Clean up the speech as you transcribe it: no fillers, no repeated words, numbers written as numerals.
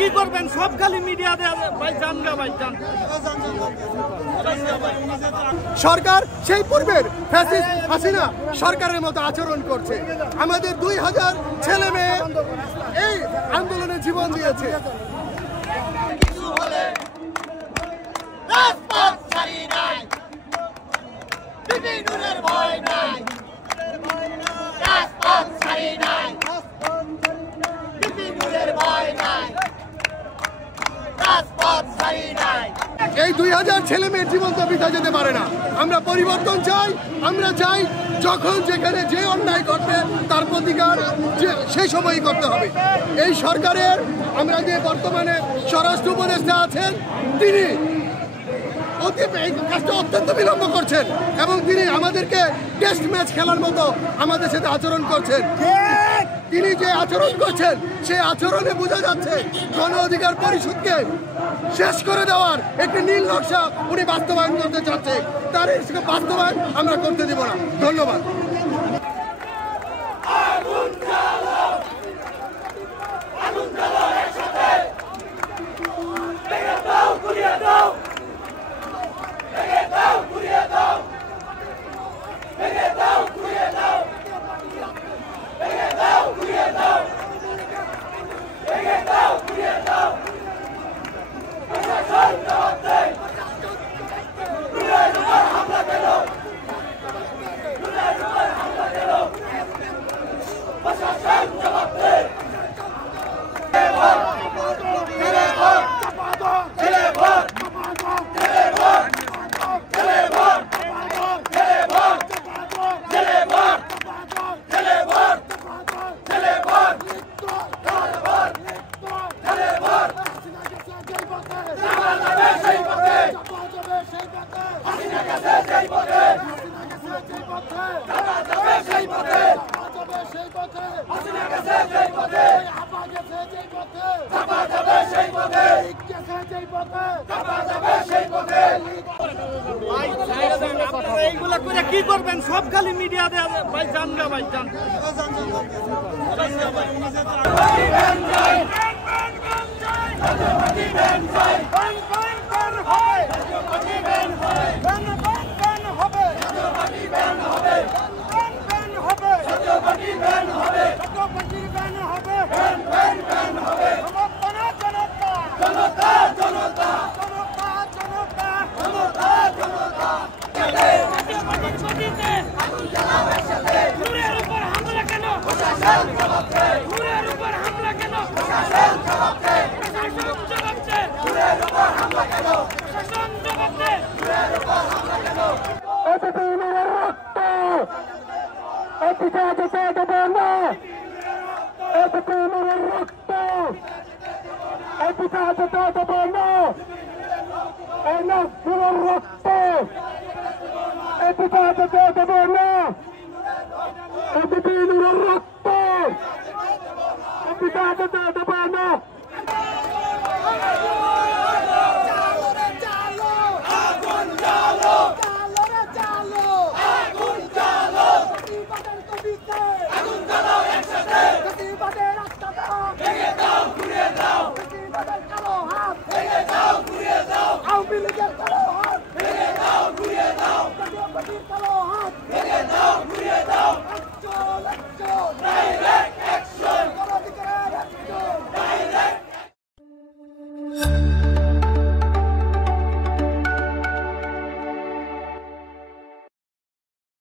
কি করবেন? সব খালি মিডিয়া দেয় ভাই, জান গা ভাই, জান। সরকার সেই পূর্বের ফ্যাসিস্ট হাসিনা সরকারের মতো আচরণ করছে। আমাদের 2000 ছেলে মেয়ে এই আন্দোলনে জীবন দিয়েছে। এই 2000 ছেলে মেয়ের জীবন তো বৃথা যেতে পারে না। আমরা পরিবর্তন চাই। আমরা চাই যখন যেখানে যে অন্যায় করবে তার প্রতিকার সেই সময়ই করতে হবে। এই সরকারের আমরা যে বর্তমানে স্বরাষ্ট্র উপদেষ্টা আছেন, তিনি এই কাজটা অত্যন্ত বিলম্ব করছেন এবং তিনি আমাদেরকে টেস্ট ম্যাচ খেলার মতো আমাদের সাথে আচরণ করছেন। তিনি যে আচরণ করছেন সেই আচরণে বোঝা যাচ্ছে গণ অধিকার পরিষদকে শেষ করে দেওয়ার একটি নীল নকশা উনি বাস্তবায়ন করতে চাচ্ছে। তার এই বাস্তবায়ন আমরা করতে দিব না। ধন্যবাদ। এইগুলা করে কি করবেন? সব খালি মিডিয়া দেয় ভাই, জান গা ভাই, জান।